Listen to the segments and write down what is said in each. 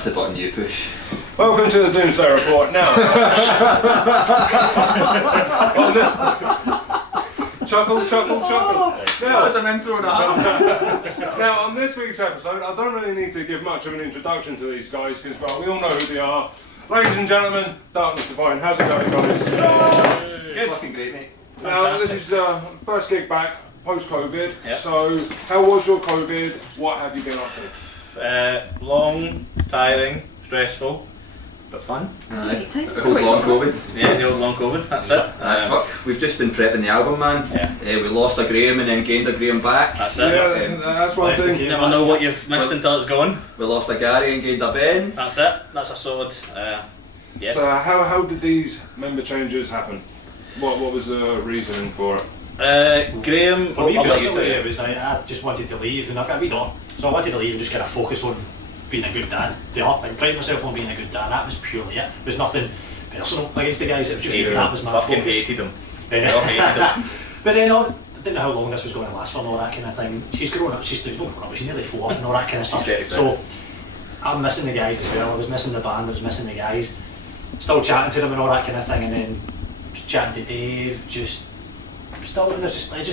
That's the button you push. Welcome to the Doomsday Report. Now, chuckle. That was an intro and a half. Now, on this week's episode, I don't really need to give much of an introduction to these guys because, well, we all know who they are. Ladies and gentlemen, Darkness Divine. How's it going, guys? Good. Fucking great, mate. Now, this is the first gig back post-COVID. Yep. So, how was your COVID? What have you been up to? Long, tiring, stressful, but fun. Aye. The whole long COVID. Yeah, the old long COVID, that's it. Fuck. We've just been prepping the album, man. Yeah. We lost a Graham and then gained a Graham back. That's it. Yeah, that's one thing. You never know what you've missed until it's gone. We lost a Gary and gained a Ben. That's it. That's a solid. Yes. So, how did these member changes happen? What was the reasoning for it? Graham, For me I'll let you personally, tell it was I just wanted to leave, and I've got a wee daughter, so I wanted to leave and just kind of focus on being a good dad. Like pride myself on being a good dad. That was purely it. There was nothing personal against the guys. It was just that was my fucking focus. hated them. Yeah. We all hated them. But then I didn't know how long this was going to last for and all that kind of thing. She's grown up. She's not grown up. She's nearly 4 and all that kind of stuff. So I'm missing the guys as well. I was missing the band. I was missing the guys. Still chatting to them and all that kind of thing, and then chatting to Dave. And it just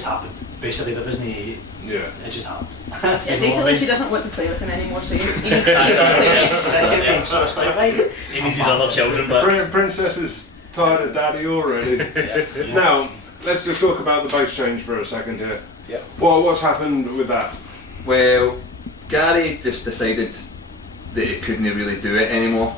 happened. Basically, there wasn't it just happened. Yeah, basically she doesn't want to play with him anymore, so he needs to play. So it's like, right, He needs his other children back. Princess is tired of daddy already. Now, let's just talk about the bass change for a second here. Yep. What's happened with that? Well, Gary just decided that he couldn't really do it anymore.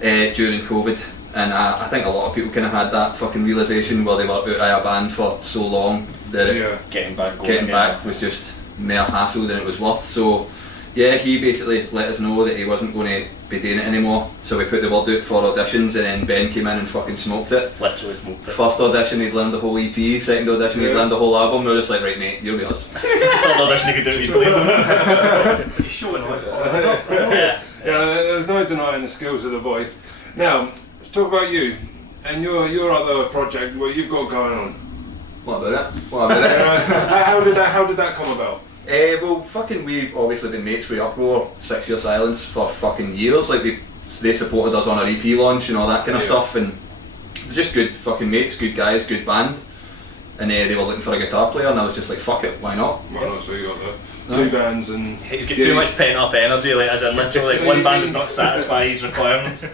During COVID. And I think a lot of people kind of had that fucking realisation while they were out of a band for so long that Getting back was just more hassle than it was worth. So yeah, he basically let us know that he wasn't going to be doing it anymore. So we put the word out for auditions, and then Ben came in and fucking smoked it. Literally smoked it. First audition he'd learned the whole EP, second audition he'd learned the whole album. We were just like, right mate, you're with us. Third audition you could do it easily. He's showing us. Yeah. There's no denying the skills of the boy. Now, let's talk about you and your other project, what you've got going on. What about it? How did that come about? Well, fucking, we've obviously been mates with Uproar, 6 Year Silence, for fucking years. Like, they supported us on our EP launch and all that kind of stuff, and they're just good fucking mates, good guys, good band. And they were looking for a guitar player, and I was just like, fuck it, why not? Why not? So you got the two bands, and He's got too much pent up energy, like as in literally like one band would not satisfy his requirements.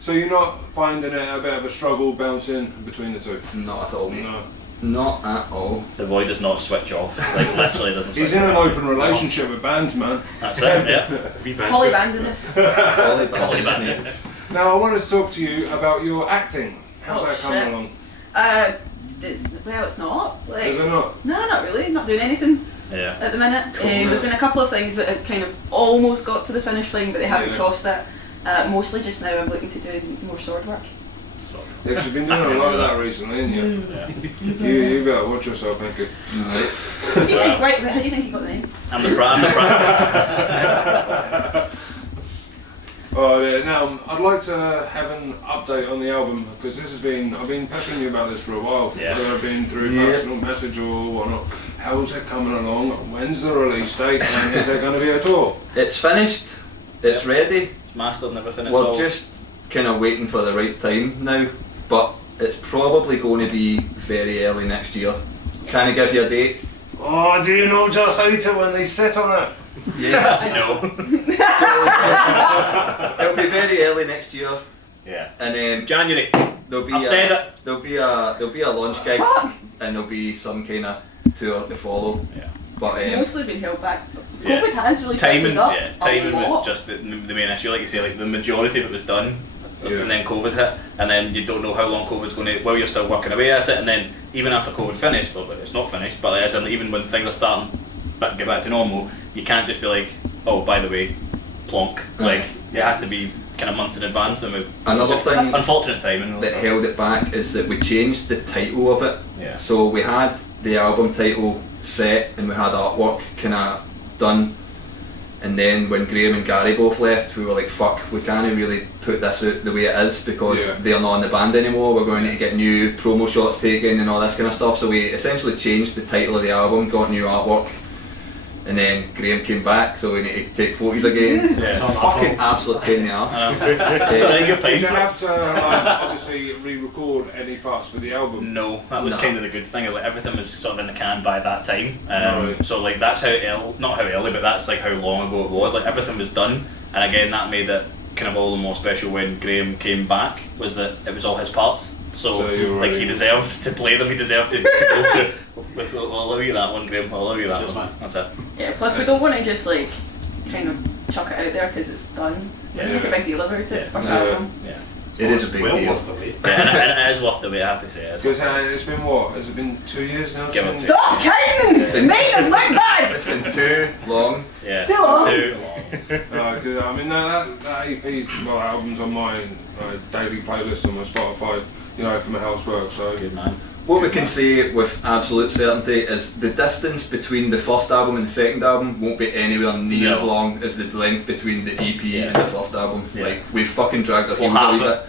So you're not finding it a bit of a struggle bouncing between the two? Not at all, mate. No. Not at all. The boy does not switch off, like literally doesn't switch He's in an off. open relationship with bands, man. That's it, yeah. Holly Bandiness. All Holly band, mate. Now I wanted to talk to you about your acting. How's that coming shit. along? It's not. Like, Is it not? No, not really. Not doing anything Yeah. at the minute. Cool. There's been a couple of things that have kind of almost got to the finish line, but they haven't crossed it. Mostly just now I'm looking to do more sword work. Yeah, 'cause you've been doing a lot of that recently, haven't you? Yeah. You better watch yourself, thank you. How do you think, right, how do you think you got the name? I'm the brand. Oh, yeah. Now I'd like to have an update on the album because I've been peppering you about this for a while. Yeah. Whether I've been through personal message or whatnot. How's it coming along? When's the release date? And is there going to be a tour? It's finished. It's ready. It's mastered and everything. It's We're all just kind of waiting for the right time now, but it's probably going to be very early next year. Can I give you a date? Oh, do you know just how to when they sit on it? Yeah. I know. It'll be very early next year, Yeah. and then January. there'll be I've said it. There'll be a launch gig, and there'll be some kind of tour to follow. Yeah. But Mostly been held back. Yeah. COVID has really Timing, tightened up yeah, a timing lot. was just the main issue. Like you say, like the majority of it was done, and then COVID hit, and then you don't know how long COVID's going to. Well, you're still working away at it, and then even after COVID finished, well, it's not finished, but as in even when things are starting to get back to normal, you can't just be like, oh, by the way, plonk. Like it has to be kind of months in advance. And another thing unfortunate timing that held it back is that we changed the title of it. Yeah. So we had the album title set and we had artwork kind of done, and then when Graham and Gary both left, we were like, fuck, we can't really put this out the way it is because they're not in the band anymore. We're going to need to get new promo shots taken and all this kind of stuff. So we essentially changed the title of the album, got new artwork, and then Graham came back, so we need to take photos again. Yeah. It's a fucking absolute pain in the arse. I know. So I think you're Did paying you for it. have to obviously re-record any parts for the album? No, that was No. kind of the good thing. Like everything was sort of in the can by that time. Right. So like that's how not how early, but that's like how long ago it was. Like everything was done, and again that made it kind of all the more special when Graham came back. Was that it was all his parts. So you were like he ready. deserved to play them. He deserved to go through. We'll allow you that one, Graham. I'll allow you that Cheers, one. man. That's it. Yeah, plus we don't want to just like kind of chuck it out there because it's done. We Yeah. make a big deal about it. It's first Yeah. album. Yeah. It is a big well deal. worth the wait. Yeah, and it is worth the wait. I have to say. It is worth Because it's been what? Has it been 2 years now? Give it. since- Stop counting! Mine is not bad! It's been too long. Yeah. Too long. Too long. Good. I mean, that EP, well, album's on my daily playlist on my Spotify, you know, for my housework, so... Good man. What we can say with absolute certainty is the distance between the first album and the second album won't be anywhere near No. as long as the length between the EP Yeah. and the first album. Yeah. Like, we've fucking dragged our Well, heels a half wee it. bit.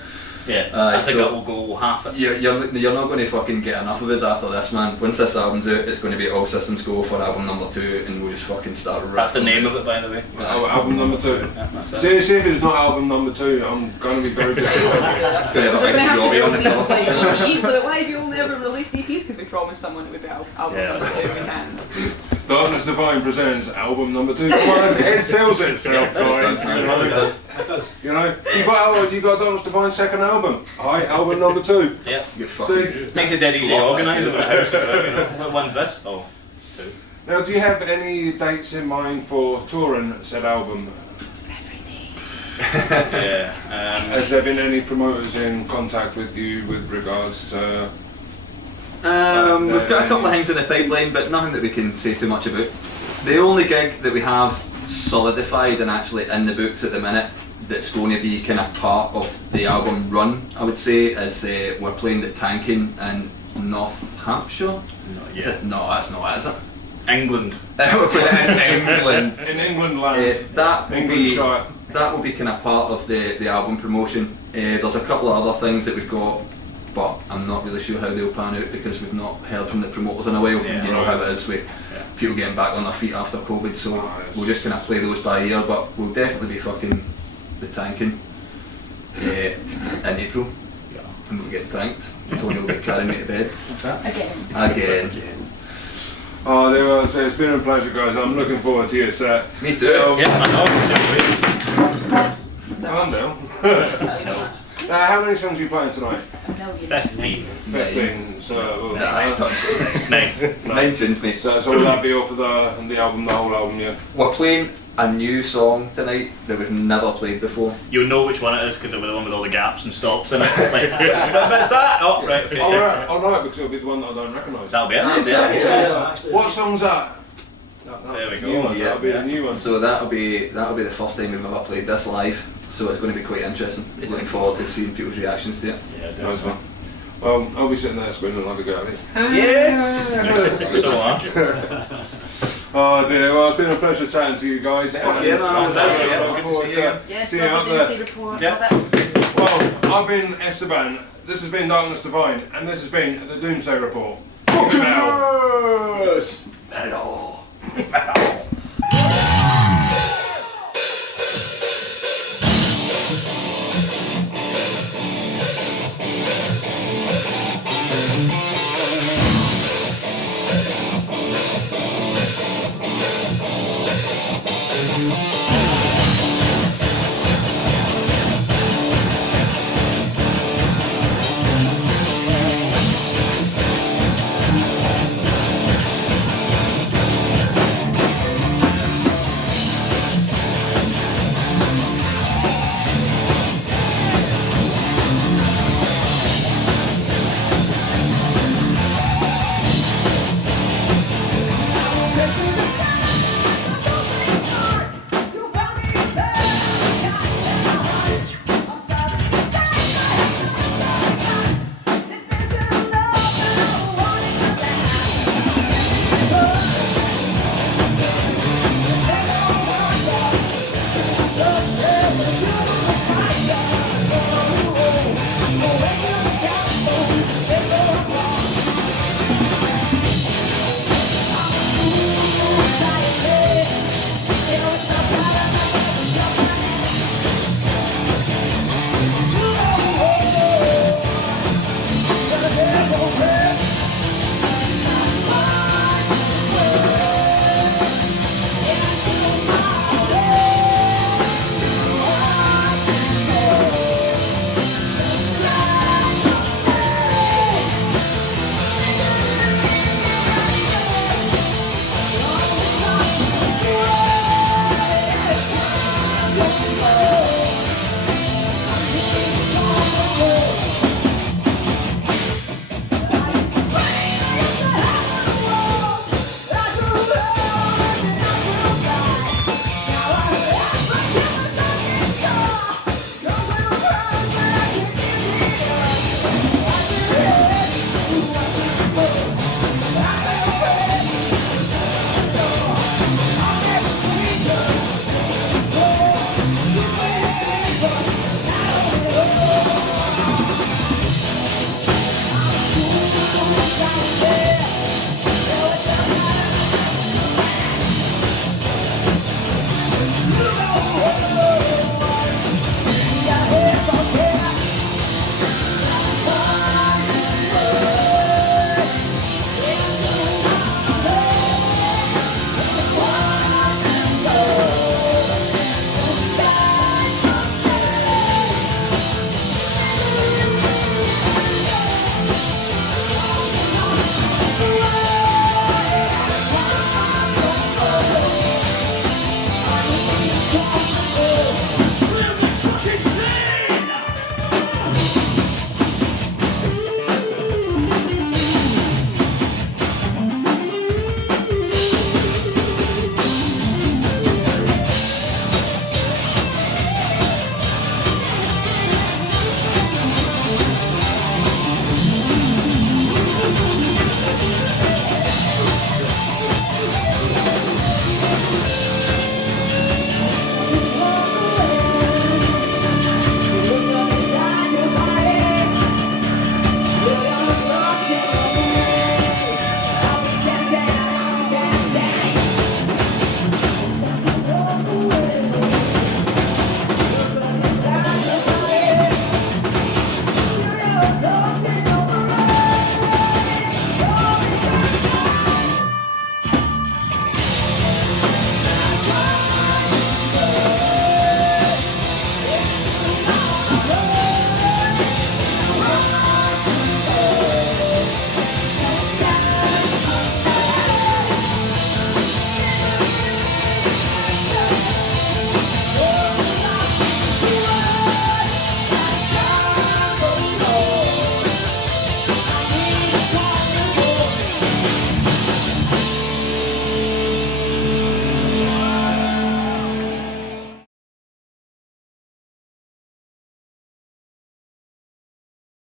Yeah. Aye, I think so- that will go half it. You're not going to fucking get enough of us after this, man. Once this album's out, it's going to be all systems go for album number 2, and we'll just fucking start right. That's the name of it, by the way. Album number 2. Yeah, that's it. See if it's not album number 2, I'm going to be very disappointed. Going to have a We're big going to have to jobby on the release cover. like EPs. Like, why have you only ever released EPs? Because we promised someone it would be album Yeah. number 2 and we can't. Darkness Divine presents album number 2. Come on, it sells itself, guys. Yeah, You know, it does. It does. you know, you got Darkness Divine's second album. Hi, album number 2. Yeah. You fucking... See, Makes it dead easy to Block organise this, it in the house as well, you know. What one's this? Oh, 2. now, do you have any dates in mind for touring said album? Every day. Yeah. Has there been any promoters in contact with you with regards to... We've got a couple of things in the pipeline, but nothing that we can say too much about. The only gig that we have solidified and actually in the books at the minute that's going to be kind of part of the album run, I would say, is we're playing the Tankin in North Hampshire. No, Is yeah. it? No, that's not it, is it? England. We're playing it in England. In England land. That will England be Shire. that will be kind of part of the album promotion. There's a couple of other things that we've got, but I'm not really sure how they'll pan out because we've not heard from the promoters in a while. Yeah, you know right. how it is with people getting back on their feet after COVID, so Nice. we'll just kind of play those by ear. But we'll definitely be fucking the tanking in April, Yeah. and we'll get tanked. Tony will be carrying me to bed Again. again. Oh, it's been a pleasure, guys. I'm looking forward to your set. Me too. Yeah, I know. Calm down. How many songs are you playing tonight? A million. 15. 15. So, Nice touch. 9. 9 tunes, mate. so will that be all for the album, the whole album, yeah? We're playing a new song tonight that we've never played before. You'll know which one it is because it'll be the one with all the gaps and stops in it. It's like, what bit's that? Oh, right, okay. Oh, yeah. right. Oh, right, because it'll be the one that I don't recognise. That'll be it. Yeah. Actually, What song's that? There we go. New one. Yeah. That'll be the new one. So that'll be the first time we've ever played this live. So it's going to be quite interesting. Looking forward to seeing people's reactions to it. Yeah, Nice definitely. one. Well, I'll be sitting there spinning like a girlie. Yes! So are. Oh dear, well it's been a pleasure chatting to you guys. Fuck yeah, man, it was I'm nice, yeah. looking Good to forward see you to Yes, seeing you love up the there. Doomsday report. Yeah. Love it. Well, I've been Esteban, this has been Darkness Divine, and this has been the Doomsday Report. Fucking yes! Hello.